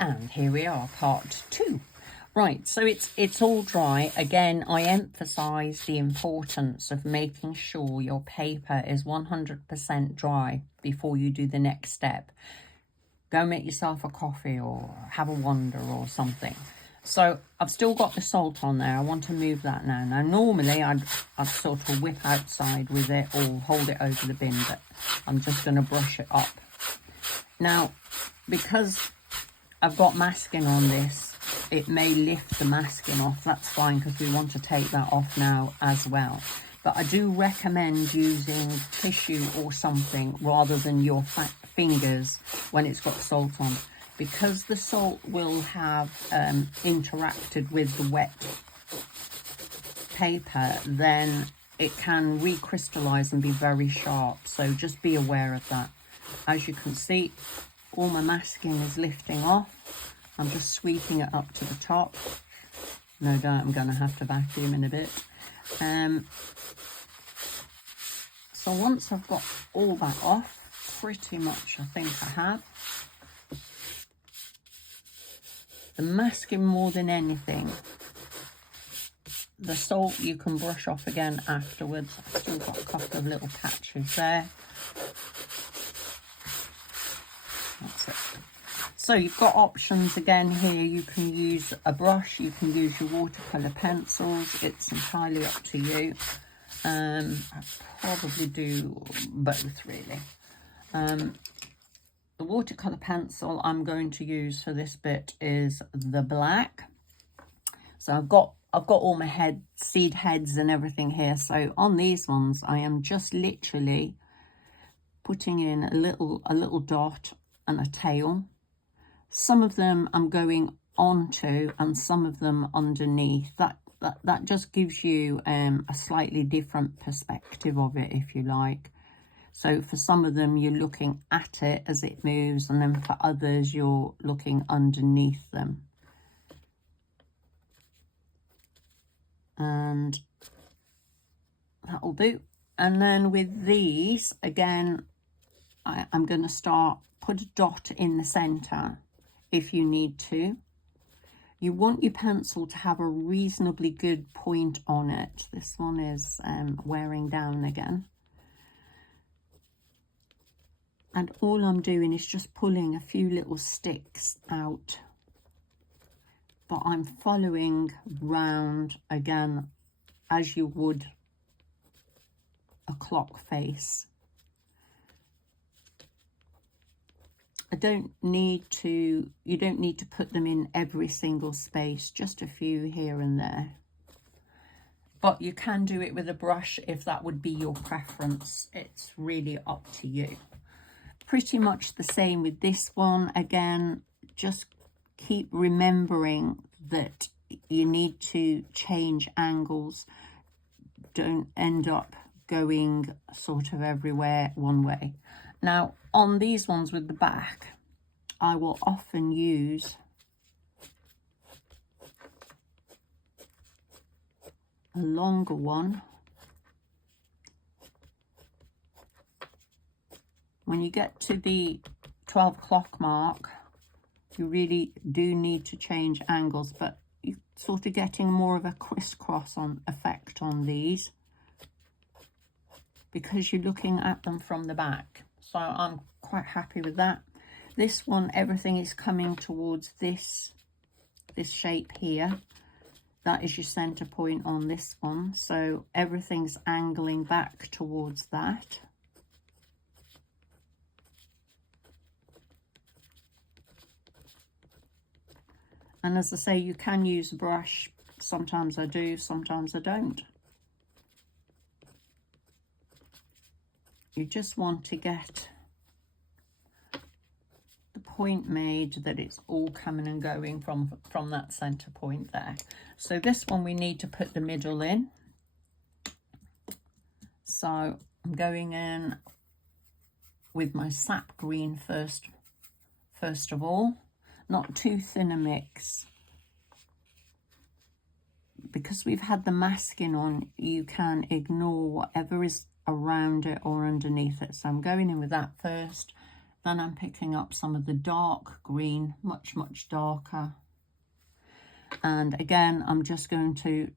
And here we are, part 2. Right, so it's all dry. Again, I emphasize the importance of making sure your paper is 100% dry before you do the next step. Go make yourself a coffee or have a wander or something. So I've still got the salt on there. I want to move that now. Now, normally I'd sort of whip outside with it or hold it over the bin, but I'm just going to brush it up. Now, because I've got masking on this, it may lift the masking off. That's fine, because we want to take that off now as well. But I do recommend using tissue or something rather than your fingers when it's got salt on, because the salt will have interacted with the wet paper. Then it can recrystallize and be very sharp, so just be aware of that. As you can see, all my masking is lifting off. I'm just sweeping it up to the top. No doubt I'm going to have to vacuum in a bit. So once I've got all that off, pretty much I think I have. The masking more than anything. The salt you can brush off again afterwards. I've still got a couple of little patches there. That's it. So you've got options again here. You can use a brush, you can use your watercolour pencils. It's entirely up to you. I probably do both really. The watercolour pencil I'm going to use for this bit is the black. So I've got all my seed heads and everything here. So on these ones, I am just literally putting in a little dot and a tail. Some of them I'm going onto and some of them underneath. That just gives you a slightly different perspective of it, if you like. So for some of them you're looking at it as it moves, and then for others you're looking underneath them. And that'll do. And then with these, again, I'm going to put a dot in the center if you need to. You want your pencil to have a reasonably good point on it. This one is wearing down again. And all I'm doing is just pulling a few little sticks out. But I'm following round again as you would a clock face. You don't need to put them in every single space, just a few here and there. But you can do it with a brush if that would be your preference. It's really up to you. Pretty much the same with this one. Again, just keep remembering that you need to change angles. Don't end up going sort of everywhere one way. Now, on these ones with the back, I will often use a longer one. When you get to the 12 o'clock mark, you really do need to change angles, but you're sort of getting more of a crisscross effect on these because you're looking at them from the back. So I'm quite happy with that. This one, everything is coming towards this shape here. That is your center point on this one. So everything's angling back towards that. And as I say, you can use a brush. Sometimes I do, sometimes I don't. You just want to get the point made that it's all coming and going from that center point there. So this one we need to put the middle in. So I'm going in with my sap green first of all. Not too thin a mix. Because we've had the masking on, you can ignore whatever is around it or underneath it. So I'm going in with that first, Then I'm picking up some of the dark green, much darker. And again, I'm just going to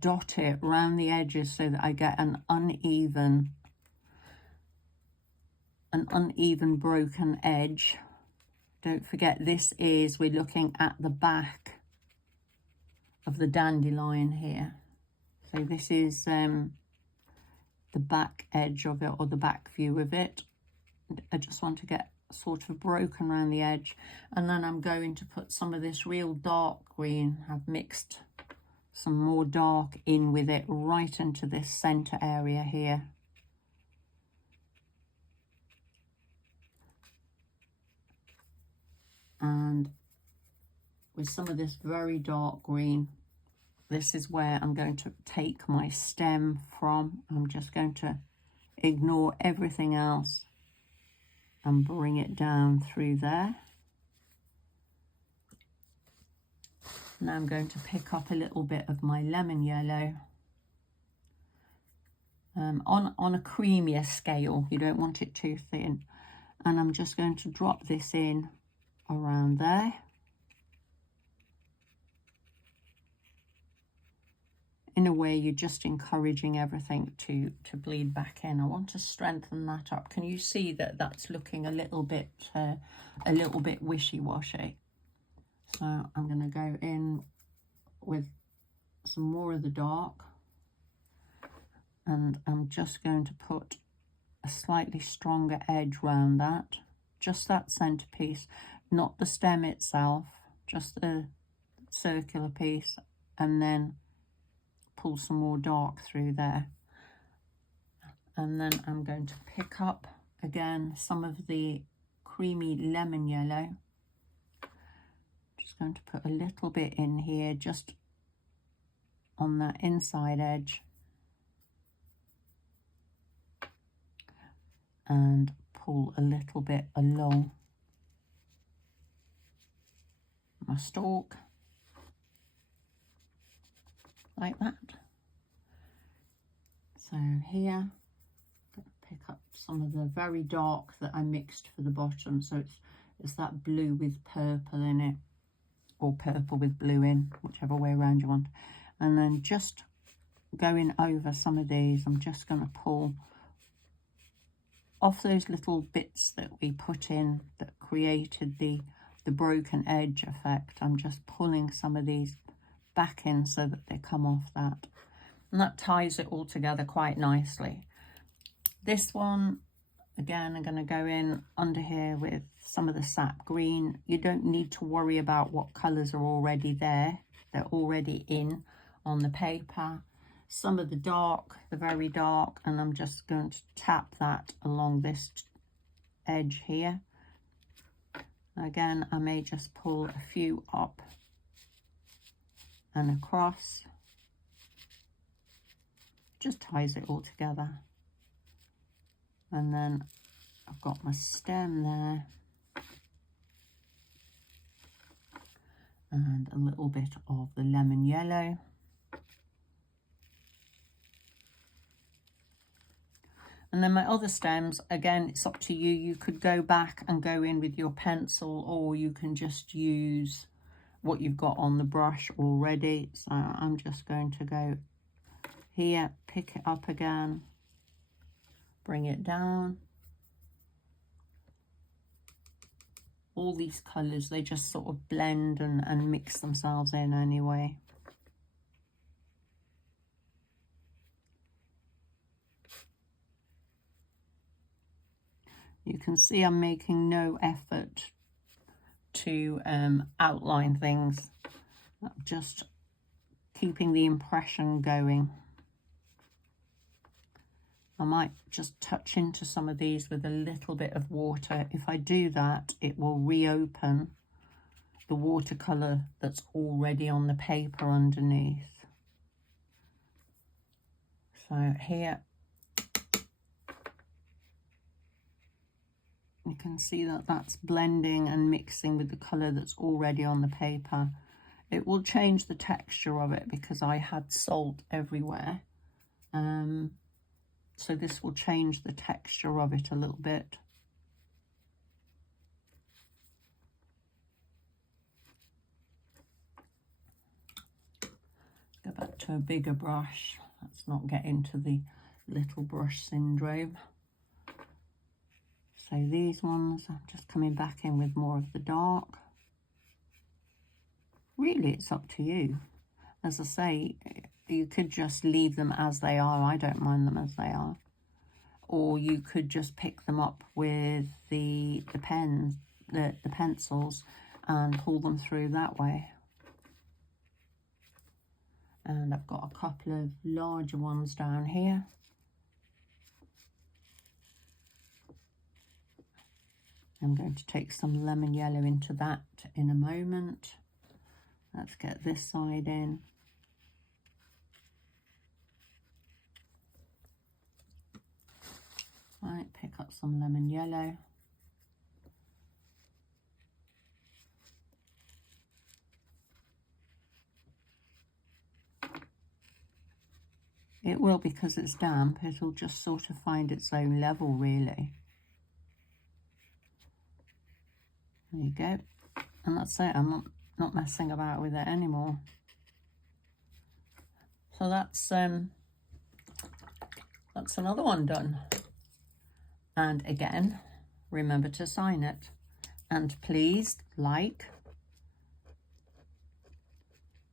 dot it around the edges so that I get an uneven broken edge. Don't forget, we're looking at the back of the dandelion here. So this is the back edge of it, or the back view of it. I just want to get sort of broken around the edge, and then I'm going to put some of this real dark green. I've mixed some more dark in with it right into this center area here. And with some of this very dark green, this is where I'm going to take my stem from. I'm just going to ignore everything else and bring it down through there. Now I'm going to pick up a little bit of my lemon yellow on a creamier scale. You don't want it too thin. And I'm just going to drop this in around there. In a way, you're just encouraging everything to bleed back in. I want to strengthen that up. Can you see that that's looking a little bit wishy-washy? So I'm going to go in with some more of the dark, and I'm just going to put a slightly stronger edge round that, just that centerpiece, not the stem itself, just the circular piece, and then pull some more dark through there. And then I'm going to pick up again some of the creamy lemon yellow. Just going to put a little bit in here, just on that inside edge, and pull a little bit along my stalk, like that. So here, I'm going to pick up some of the very dark that I mixed for the bottom. So it's that blue with purple in it, or purple with blue in, whichever way around you want. And then just going over some of these, I'm just going to pull off those little bits that we put in that created the broken edge effect. I'm just pulling some of these back in so that they come off that, and that ties it all together quite nicely. This one, again, I'm going to go in under here with some of the sap green. You don't need to worry about what colours are already there. They're already in on the paper. Some of the dark, the very dark, and I'm just going to tap that along this edge here. Again, I may just pull a few up and across. Just ties it all together. And then I've got my stem there, and a little bit of the lemon yellow. And then my other stems, again, it's up to you. You could go back and go in with your pencil, or you can just use what you've got on the brush already. So I'm just going to go here, pick it up again, bring it down. All these colours, they just sort of blend and mix themselves in anyway. You can see I'm making no effort to outline things. I'm just keeping the impression going. I might just touch into some of these with a little bit of water. If I do that, it will reopen the watercolour that's already on the paper underneath. So here, you can see that that's blending and mixing with the colour that's already on the paper. It will change the texture of it because I had salt everywhere. So this will change the texture of it a little bit. up to a bigger brush. Let's not get into the little brush syndrome. So these ones, I'm just coming back in with more of the dark. Really, it's up to you. As I say, you could just leave them as they are. I don't mind them as they are. Or you could just pick them up with the pens, the pencils, and pull them through that way. And I've got a couple of larger ones down here. I'm going to take some lemon yellow into that in a moment. Let's get this side in. Right, pick up some lemon yellow. It will, because it's damp, it'll just sort of find its own level, really. There you go. And that's it. I'm not messing about with it anymore. So that's another one done. And again, remember to sign it. And please like,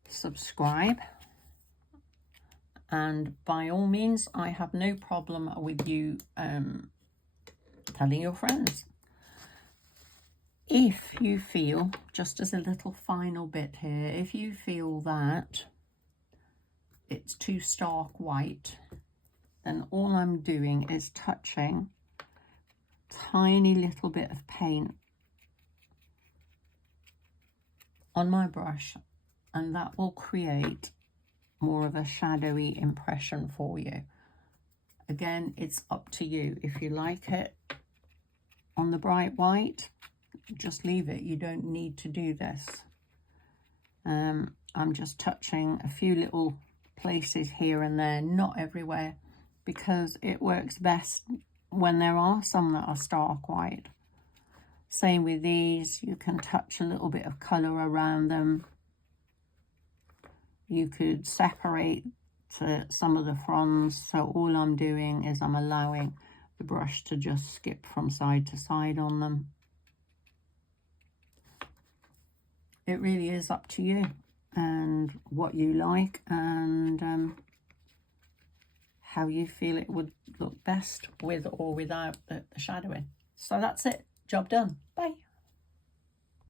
subscribe. And by all means, I have no problem with you telling your friends. If you feel, just as a little final bit here, if you feel that it's too stark white, then all I'm doing is touching tiny little bit of paint on my brush, and that will create more of a shadowy impression for you. Again, it's up to you. If you like it on the bright white, just leave it. You don't need to do this. I'm just touching a few little places here and there, not everywhere, because it works best when there are some that are stark white. Same with these. You can touch a little bit of colour around them. You could separate some of the fronds. So all I'm doing is I'm allowing the brush to just skip from side to side on them. It really is up to you and what you like, and how you feel it would look best with or without the shadowing. So that's it. Job done. Bye.